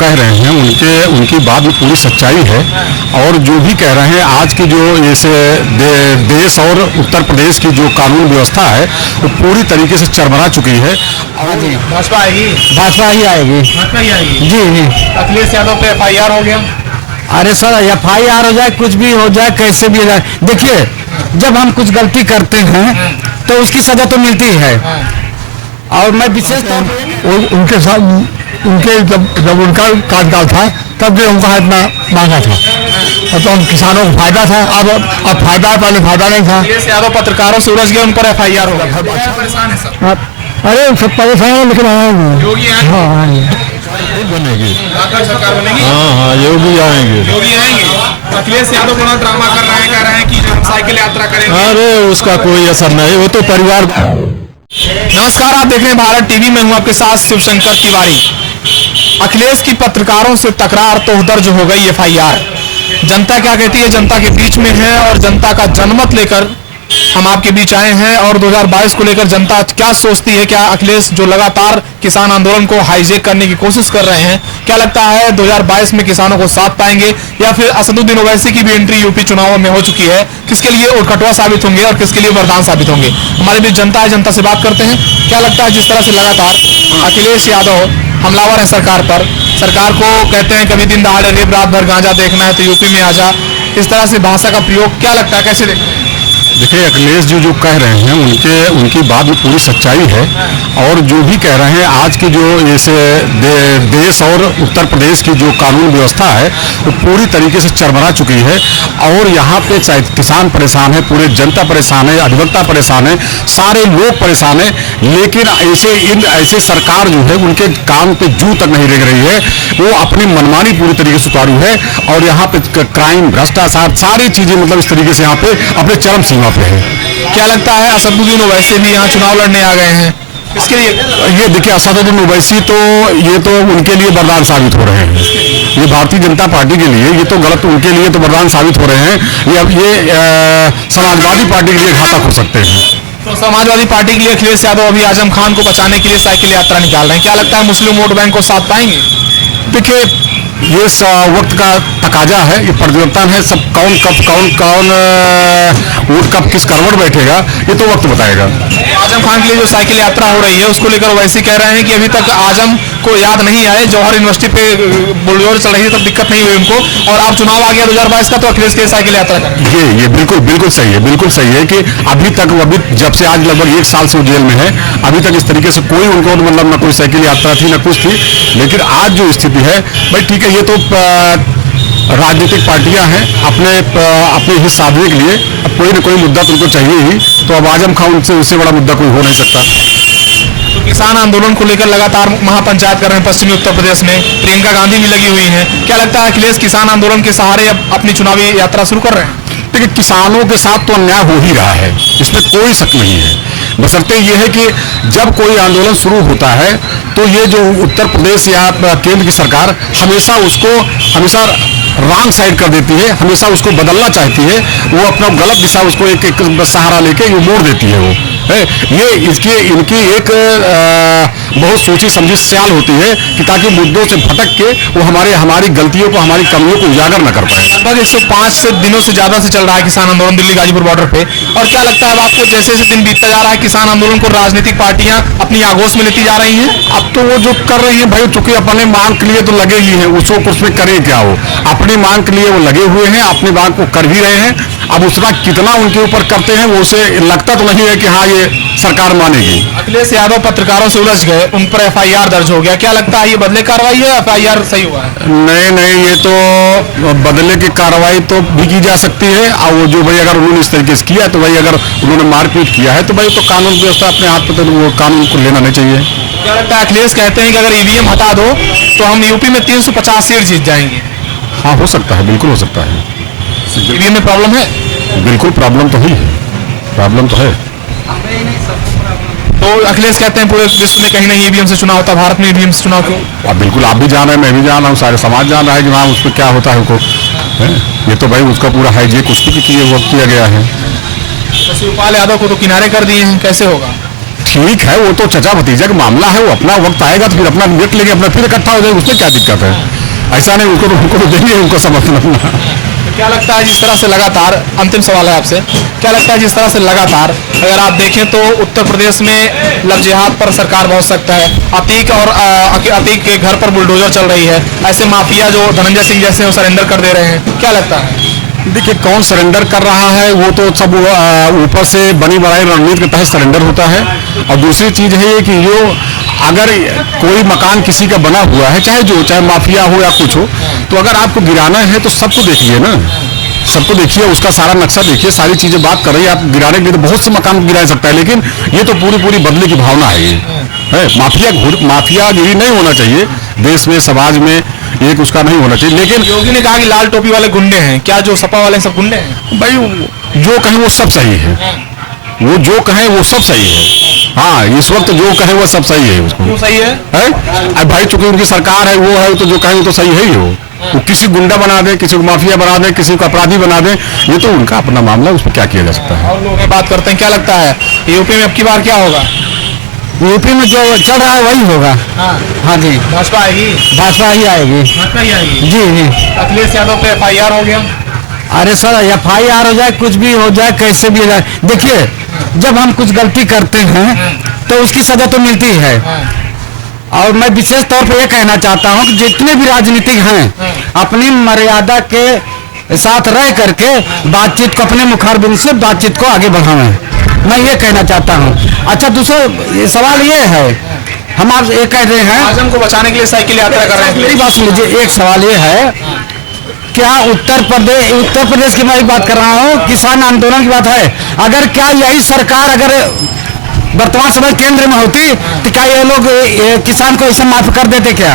कह रहे हैं उनकी बात में पूरी सच्चाई है। और जो भी कह रहे हैं आज की जो जैसे देश और उत्तर प्रदेश की जो कानून व्यवस्था है वो पूरी तरीके से चरमरा चुकी है। और भाजपा आएगी? भाजपा ही आएगी। भाजपा ही आएगी? जी जी। अखिलेश यादव पे FIR हो गया? अरे सर FIR हो जाए, कुछ भी हो जाए, कैसे भी हो जाए, देखिए जब हम कुछ गलती करते हैं तो उसकी सजा तो मिलती है। और मैं विशेष तौर पर उनके साथ जब उनका कार्यकाल था तब भी उनका इतना मांगा था तो हम किसानों को फायदा था। अब फायदा है, पहले फायदा नहीं था। अखिलेश यादव पत्रकारों से उलझ गए, उन पर FIR हो गया। परेशान है सब? अरे सब परेशान है लेकिन आएंगे। योगी बनेगी, सरकार बनेगी। हाँ योगी आएंगे। योगी आएंगे। अखिलेश यादव बड़ा ड्रामा कर रहे हैं, कह रहे हैं कि जो साइकिल यात्रा करेंगे। अरे उसका कोई असर नहीं, वो तो परिवार। नमस्कार, आप देख रहे हैं भारत टीवी में हूं आपके साथ शिवशंकर तिवारी। अखिलेश की पत्रकारों से तकरार तो दर्ज हो गई FIR। जनता क्या कहती है, जनता के बीच में है और जनता का जनमत लेकर हम आपके बीच आए हैं। और 2022 को लेकर जनता क्या सोचती है, क्या अखिलेश जो लगातार किसान आंदोलन को हाईजैक करने की कोशिश कर रहे हैं, क्या लगता है 2022 में किसानों को साथ पाएंगे या फिर असदुद्दीन ओवैसी की भी एंट्री यूपी चुनावों में हो चुकी है, किसके लिए उठकटवा साबित होंगे और किसके लिए वरदान साबित होंगे। हमारे बीच जनता है, जनता से बात करते हैं। क्या लगता है जिस तरह से लगातार अखिलेश यादव हमलावर है सरकार पर, सरकार को कहते हैं कभी दिन दहाड़े रेप, रात भर गांजा देखना है तो यूपी में आ जा, इस तरह से भाषा का प्रयोग, क्या लगता है कैसे देखते हैं? देखिए अखिलेश जी जो कह रहे हैं उनकी बात में पूरी सच्चाई है। और जो भी कह रहे हैं आज की जो जैसे देश और उत्तर प्रदेश की जो कानून व्यवस्था है वो पूरी तरीके से चरमरा चुकी है। और यहाँ पे चाहे किसान परेशान है, पूरे जनता परेशान है, अधिवक्ता परेशान है, सारे लोग परेशान है। लेकिन ऐसे सरकार जो है उनके कान पे जू तक नहीं लग रही है, वो अपनी मनमानी पूरी तरीके से उतारू है। और यहाँ पे क्राइम, भ्रष्टाचार, सारी चीजें मतलब इस तरीके से यहाँ पे अपने चरम सीमा पे है। क्या लगता है असदुद्दीन ओवैसी भी यहाँ चुनाव लड़ने आ गए हैं, इसके लिए? ये देखिए असदुद्दीन ओवैसी तो ये तो उनके लिए वरदान साबित हो रहे हैं। ये भारतीय जनता पार्टी के लिए ये तो गलत, उनके लिए तो वरदान साबित हो रहे हैं। ये समाजवादी पार्टी के लिए घातक हो सकते हैं। तो समाजवादी पार्टी के लिए अखिलेश यादव अभी आजम खान को बचाने के लिए साइकिल यात्रा निकाल रहे हैं, क्या लगता है मुस्लिम वोट बैंक को साथ पाएंगे? देखिए ये वक्त का तकाजा है, ये परिवर्तन है। सब कौन वोट कब किस करवट बैठेगा ये तो वक्त बताएगा। आजम खान के लिए जो साइकिल यात्रा हो रही है उसको लेकर वैसे कह रहे हैं कि अभी तक आजम को याद नहीं आए, जौहर यूनिवर्सिटी पे बुलडोजर चल रही थी तब दिक्कत नहीं हुई उनको, और अब चुनाव आ गया 2022 का तो अखिलेश के साइकिल यात्रा करें। ये बिल्कुल सही है, बिल्कुल सही है कि अभी जब से आज लगभग 1 साल से वो जेल में है, अभी तक इस तरीके से कोई उनको मतलब न कोई साइकिल यात्रा थी न कुछ थी। लेकिन आज जो स्थिति है भाई ठीक है, ये तो राजनीतिक पार्टियां हैं, अपने हित साधने के लिए अब कोई न कोई मुद्दा तो उनको चाहिए ही। तो अब आजम खान उससे बड़ा मुद्दा कोई हो नहीं सकता। तो किसान आंदोलन को लेकर लगातार महापंचायत कर रहे हैं पश्चिमी उत्तर प्रदेश में, प्रियंका गांधी भी लगी हुई हैं, क्या लगता है अखिलेश किसान आंदोलन के सहारे अब अपनी चुनावी यात्रा शुरू कर रहे हैं? देखिए किसानों के साथ तो अन्याय हो ही रहा है, इसमें कोई शक नहीं है। बशर्ते ये है कि जब कोई आंदोलन शुरू होता है तो ये जो उत्तर प्रदेश या केंद्र की सरकार हमेशा रॉन्ग साइड कर देती है, हमेशा उसको बदलना चाहती है। वो अपना गलत दिशा उसको एक सहारा लेके ये मोड़ देती है। वो इनकी एक बहुत सोची समझी चाल होती है कि ताकि मुद्दों से भटक के वो हमारी गलतियों को, हमारी कमियों को उजागर न कर पाए। लगभग 105 दिनों से ज्यादा से चल रहा है किसान आंदोलन दिल्ली गाजीपुर बॉर्डर पे, और क्या लगता है आपको जैसे जैसे दिन बीतता जा रहा है किसान आंदोलन को राजनीतिक पार्टियां अपनी आगोश में लेती जा रही हैं? अब तो वो जो कर रही है भाई, चूंकि अपने मांग के लिए तो लगे ही हैं, उसमें करें क्या, वो अपनी मांग के लिए वो लगे हुए हैं, अपनी मांग को कर भी रहे हैं। अब उसका कितना उनके ऊपर करते हैं वो उसे लगता तो नहीं है कि हाँ ये सरकार मानेगी। अखिलेश यादव पत्रकारों से उलझ गए, उन पर FIR दर्ज हो गया, क्या लगता है ये बदले कार्रवाई है, FIR सही हुआ है? नहीं, ये तो बदले की कार्रवाई तो भी की जा सकती है। और वो जो भाई अगर उन्होंने इस तरीके से किया तो भाई अगर उन्होंने मारपीट किया है तो भाई तो कानून व्यवस्था अपने हाथ में, तो वो कानून को लेना नहीं चाहिए। क्या लगता है अखिलेश कहते हैं कि अगर EVM हटा दो तो हम यूपी में 350 सीट जीत जाएंगे? हाँ हो सकता है, बिल्कुल हो सकता है। EVM में प्रॉब्लम है? बिल्कुल प्रॉब्लम तो ही है, प्रॉब्लम तो है। तो अखिलेश कहते हैं पूरे विश्व में कहीं नहीं EVM से चुनाव होता, भारत में EVM से चुनाव क्यों? बिल्कुल आप भी जान रहे हैं, मैं भी जान रहा हूँ, सारे समाज जान रहा है कि वहाँ उस पर क्या होता है। ये तो भाई उसका पूरा हाईजेक उसको किया गया है। तो शिवपाल यादव को तो किनारे कर दिए हैं, कैसे होगा? ठीक है, वो तो चचा भतीजा का मामला है, वो अपना वक्त आएगा तो फिर अपना वेट लेके अपना फिर इकट्ठा हो जाएगा, उसमें क्या दिक्कत है? ऐसा नहीं, उनको तो देंगे, उनको समझना। क्या लगता है जिस तरह से लगातार, अंतिम सवाल है आपसे, क्या लगता है जिस तरह से लगातार अगर आप देखें तो उत्तर प्रदेश में लव जिहाद पर सरकार पहुंच सकता है, अतीक के घर पर बुलडोजर चल रही है, ऐसे माफिया जो धनंजय सिंह जैसे वो सरेंडर कर दे रहे हैं, क्या लगता है? देखिए, कौन सरेंडर कर रहा है वो तो सब ऊपर से बनी बनाई रणनीति के तहत सरेंडर होता है। और दूसरी चीज है ये कि जो अगर कोई मकान किसी का बना हुआ है, चाहे माफिया हो या कुछ हो, तो अगर आपको गिराना है तो सबको देखिए ना, सबको देखिए, उसका सारा नक्शा देखिए, सारी चीजें बात कर रही है। आप गिराने के लिए तो बहुत से मकान गिरा सकता है, लेकिन ये तो पूरी बदले की भावना है। ये है माफियागिरी नहीं होना चाहिए देश में, समाज में, एक उसका नहीं होना चाहिए। लेकिन योगी ने कहा कि लाल टोपी वाले गुंडे हैं, क्या जो सपा वाले सब गुंडे हैं? भाई जो कहें वो सब सही है, वो जो कहें वो सब सही है। हाँ, इस वक्त जो कहे वो सब सही है। उसको क्यों सही है? अब भाई चूंकि उनकी सरकार है, वो है, तो जो कहे वो तो सही है ही हो। वो किसी गुंडा बना दे, किसी को माफिया बना दे, किसी को अपराधी बना दे, ये तो उनका अपना मामला है, उस पर क्या किया जा सकता है। और लोग बात करते हैं, क्या लगता है यूपी में अब की बार क्या होगा? यूपी में जो चल रहा है वही होगा। हाँ जी, भाजपा आएगी। भाजपा ही आएगी। भाजपा ही आएगी। जी जी। अखिलेश यादव पे FIR हो गया। अरे सर, FIR हो जाए, कुछ भी हो जाए, कैसे भी हो जाए, देखिए जब हम कुछ गलती करते हैं तो उसकी सजा तो मिलती है। और मैं विशेष तौर पे ये कहना चाहता हूँ कि जितने भी राजनीतिक हैं अपनी मर्यादा के साथ रह करके बातचीत को, अपने मुखारबिंद से बातचीत को आगे बढ़ाएं, मैं ये कहना चाहता हूँ। अच्छा, दूसरा सवाल ये है, हम आप ये कह रहे हैं आजम को बचाने के लिए साइकिल यात्रा कर रहे हैं। मेरी बात सुन लीजिए, एक सवाल ये है, क्या उत्तर प्रदेश की मैं बात कर रहा हूँ, किसान आंदोलन की बात है, अगर क्या यही सरकार अगर वर्तमान समय केंद्र में होती तो क्या ये लोग किसान को ऐसे माफ कर देते क्या?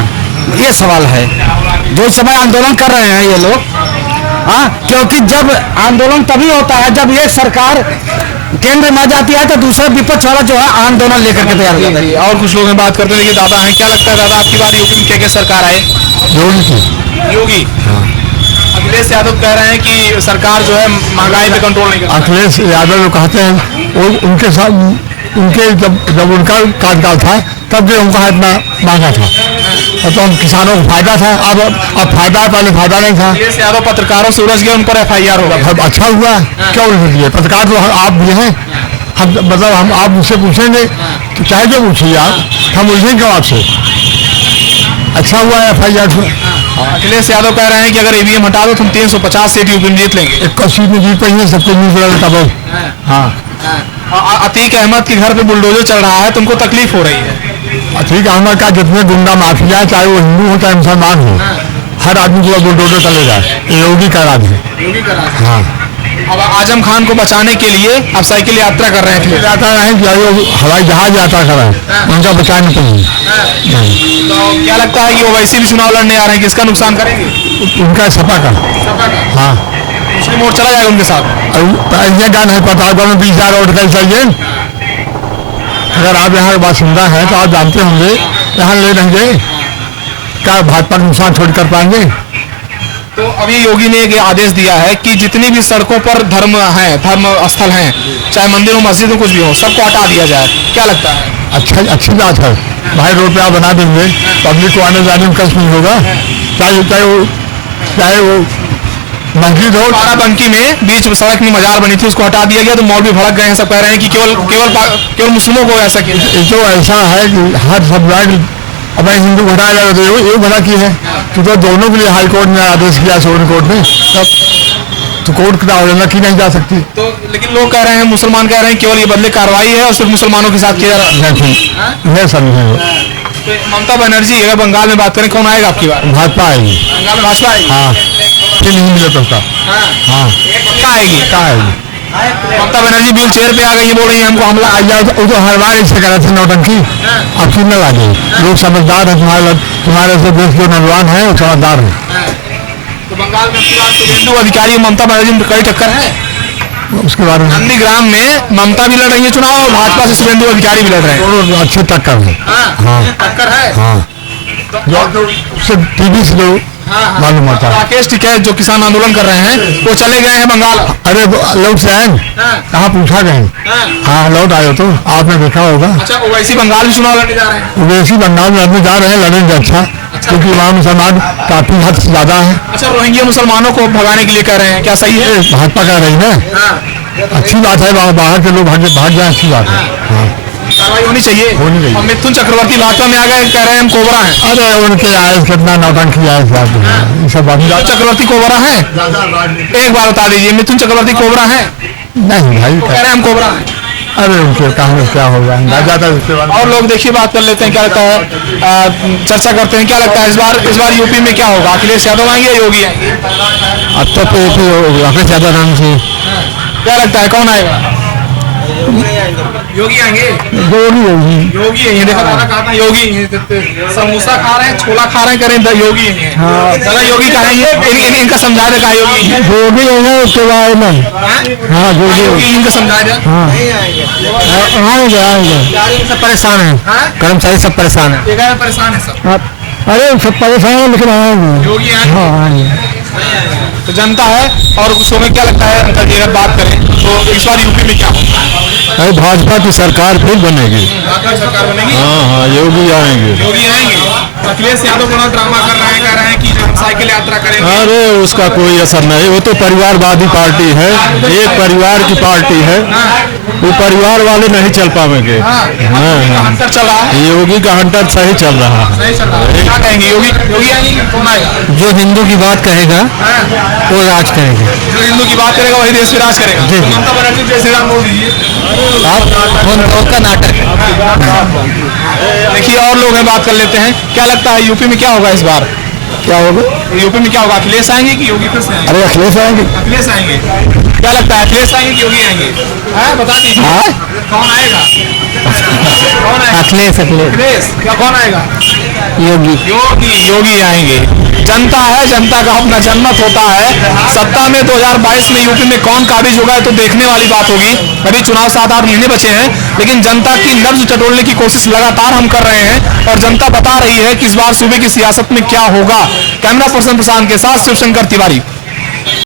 ये सवाल है जो इस समय आंदोलन कर रहे हैं ये लोग। हाँ, क्योंकि जब आंदोलन तभी होता है जब ये सरकार केंद्र में आ जाती है तो दूसरा विपक्ष वाला जो है आंदोलन लेकर के तैयार हो जाता है। और कुछ लोग हैं बात करते हैं, देखिए दादा हैं, क्या लगता है दादा आपकी बार यूपी में क्या सरकार आए? योगी। अखिलेश यादव कह रहे हैं कि सरकार जो है महंगाई पे कंट्रोल नहीं करती। अखिलेश यादव जो कहते हैं वो उनके साथ, उनके जब उनका कार्यकाल था तब भी उनका इतना मांगा था, और तो हम किसानों को फायदा था। अब फायदा, पहले फायदा नहीं था। अखिलेश यादव पत्रकारों से उलझ गए, उन पर FIR होगा। अब अच्छा हुआ, क्या उलझ गए? पत्रकार तो आप भी हैं, हम मतलब हम आप मुझसे पूछेंगे तो चाहे जो पूछिए आप, हम उलझेंगे आपसे। अच्छा हुआ FIR हुआ। अखिलेश यादव कह रहे हैं कि अगर EVM हटा दो तुम 350 सीट यूपी में जीत लेंगे। 21 सीट में जीत पाएंगे, सबको न्यूज लगा तब। हाँ, अतीक अहमद के घर पे बुलडोजर चल रहा है, तुमको तकलीफ हो रही है? अतीक अहमद का जितने गुंडा माफिया है, चाहे वो हिंदू हो चाहे मुसलमान हो, हर आदमी को बुलडोजर चलेगा। योगी का राज है। हाँ, अब आजम खान को बचाने के लिए आप साइकिल यात्रा कर रहे हैं। यात्रा नहीं किया, वो हवाई जहाज यात्रा कर रहे हैं, उनका बचाने के लिए। तो क्या लगता है कि वो वैसे भी चुनाव लड़ने आ रहे हैं, किसका नुकसान करेंगे? उनका सपा का। हाँ, मुस्लिम वोट चला जाएगा उनके साथ। ये गान है प्रतापगढ़ में 20,000 वोट कल चाहिए। अगर आप यहाँ के बासिंदा हैं तो आप जानते होंगे, यहाँ ले रहेंगे क्या भाजपा का नुकसान छोड़ कर पाएंगे? तो अभी योगी ने एक आदेश दिया है कि जितनी भी सड़कों पर धर्म स्थल हैं, चाहे मंदिर हो, मस्जिद हो, कुछ भी हो, सबको हटा दिया जाए। क्या लगता है? अच्छी बात है भाई, रोड पे आप बना देंगे, पब्लिक को आने जाने में कष्ट नहीं होगा। चाहे वो मस्जिद हो। बाराबंकी में बीच सड़क में मजार बनी थी, उसको हटा दिया गया, तो मौलवी भड़क गए हैं, सब कह रहे हैं कि केवल मुस्लिमों को ऐसा किया। तो ऐसा है कि हर समुदाय, अब हिंदू घटाया जाएगा तो ये भला की है, तो दोनों के लिए हाई कोर्ट ने आदेश किया, सुप्रीम कोर्ट ने, तब तो कोर्ट की आवेदन की नहीं जा सकती। तो लेकिन लोग कह रहे हैं, मुसलमान कह रहे हैं केवल ये बदले कार्रवाई है और सिर्फ मुसलमानों के साथ किया जा रहा है। नहीं सर, नहीं। तो ममता बनर्जी अगर बंगाल में बात करें, कौन आएगा आपकी बात? भाजपा आएगी। बंगाल में भाजपा आएगी। हाँ, फिर नहीं मिले तो हाँ, क्या आएगी? ममता बनर्जी व्हील चेयर पे आ गई है, बोल रही है हमको हमला आ जाए, वो तो हर बार इससे करा था नौटंकी, अब क्यों न लागे? लोग समझदार है, तुम्हारे से देश के नौजवान है, वो समझदार है। तो बंगाल में शुभेंदु अधिकारी ममता बनर्जी में कई टक्कर है। उसके बारे में नंदीग्राम में ममता भी लड़ रही है चुनाव, और भाजपा से शुभेंदु अधिकारी भी लड़ रहे हैं। दोनों अच्छे टक्कर है। हाँ, टक्कर है। हाँ, जो टीवी से जो मालूम होता है। राकेश टिकैत जो किसान आंदोलन कर रहे हैं वो चले गए हैं बंगाल। अरे लौट से आए, कहाँ पूछा गए? हाँ लौट आए हो तो आपने देखा होगा। अच्छा, ओवैसी बंगाल भी चुनाव लड़ने जा रहे हैं। वैसी बंगाल में लड़ने जा रहे हैं, लड़ेंगे अच्छा, क्योंकि वहाँ मुसलमान काफी हद से ज्यादा है। अच्छा, रोहिंग्या मुसलमानों को भगाने के लिए कह रहे हैं, क्या सही है? भाजपा कह रही है, अच्छी बात है, बाहर के लोग भाग जाए, अच्छी बात है। हाँ कार्रवाई होनी चाहिए। होनी चाहिए। और मिथुन चक्रवर्ती भाजपा में आ गए, कह रहे हैं हम कोबरा हैं। अरे उनके आए कितना नौटंकी आए ये सब बात मिथुन चक्रवर्ती कोबरा है? एक बार बता दीजिए, मिथुन चक्रवर्ती कोबरा है? नहीं भाई, कह रहे हैं हम कोबरा हैं। अरे उनके कहानी क्या होगा ज्यादा। और लोग देखिए, बात कर लेते हैं, क्या लगता है, चर्चा करते हैं, क्या लगता है इस बार यूपी में क्या होगा? अखिलेश यादव आएंगे या योगी आएंगे? अब तो अखिलेश यादव नाम से क्या लगता है कौन आएगा? योगी आएंगे। योगी है, देखा दादा कहा था योगी है। समोसा खा रहे हैं, छोला खा रहे हैं, करें योगी है। दादा योगी का है ये, इनका समझा दे, कहा योगी है। योगी है उसके बाद में। हाँ योगी इनका समझा दे। आएंगे सब परेशान है, कर्मचारी सब परेशान है। ये कह रहे परेशान है सब। अरे सब परेशान है लेकिन आएंगे। योगी आएंगे। हाँ आएंगे। तो जनता है, और उसमें में क्या लगता है अंकल जी, अगर बात करें तो इस बार यूपी में क्या होगा? अरे भाजपा की सरकार फिर बनेगी। सरकार बनेगी। हाँ योगी आएंगे। योगी आएंगे। अखिलेश यादव बड़ा ड्रामा कर रहे हैं, कह रहे हैं कि हम साइकिल यात्रा करेंगे। अरे उसका कोई असर नहीं, वो तो परिवारवादी पार्टी है, एक परिवार की पार्टी है, वो परिवार वाले नहीं चल पाएंगे। हंटर चल रहा है, योगी का हंटर सही चल रहा है। सही चल रहा है। क्या कहेंगे, योगी आएंगे, कौन आएगा? जो हिंदू की बात कहेगा वो राज करेंगे। जो हिंदू की बात करेगा वही देश पे राज करेगा। तो ममता बनर्जी जय श्री राम बोल दीजिए। आप का नाटक देखिए, और लोग हैं, बात कर लेते हैं, क्या लगता है यूपी में क्या होगा इस बार? क्या होगा? यूपी में क्या होगा? अखिलेश आएंगे कि योगी फिर से आएंगे? अरे अखिलेश आएंगे। अखिलेश आएंगे। क्या लगता है, अखिलेश आएंगे कि योगी आएंगे? बता दीजिए कौन आएगा? कौन आएगा? अखिलेश क्या कौन आएगा? योगी। योगी आएंगे। जनता है, जनता का अपना जनमत होता है। सत्ता में 2022 में यूपी में कौन काबिज होगा तो देखने वाली बात होगी। अभी चुनाव 7-8 महीने बचे हैं, लेकिन जनता की नब्ज टटोलने की कोशिश लगातार हम कर रहे हैं, और जनता बता रही है कि इस बार सूबे की सियासत में क्या होगा। कैमरा पर्सन प्रशांत के साथ शिवशंकर तिवारी।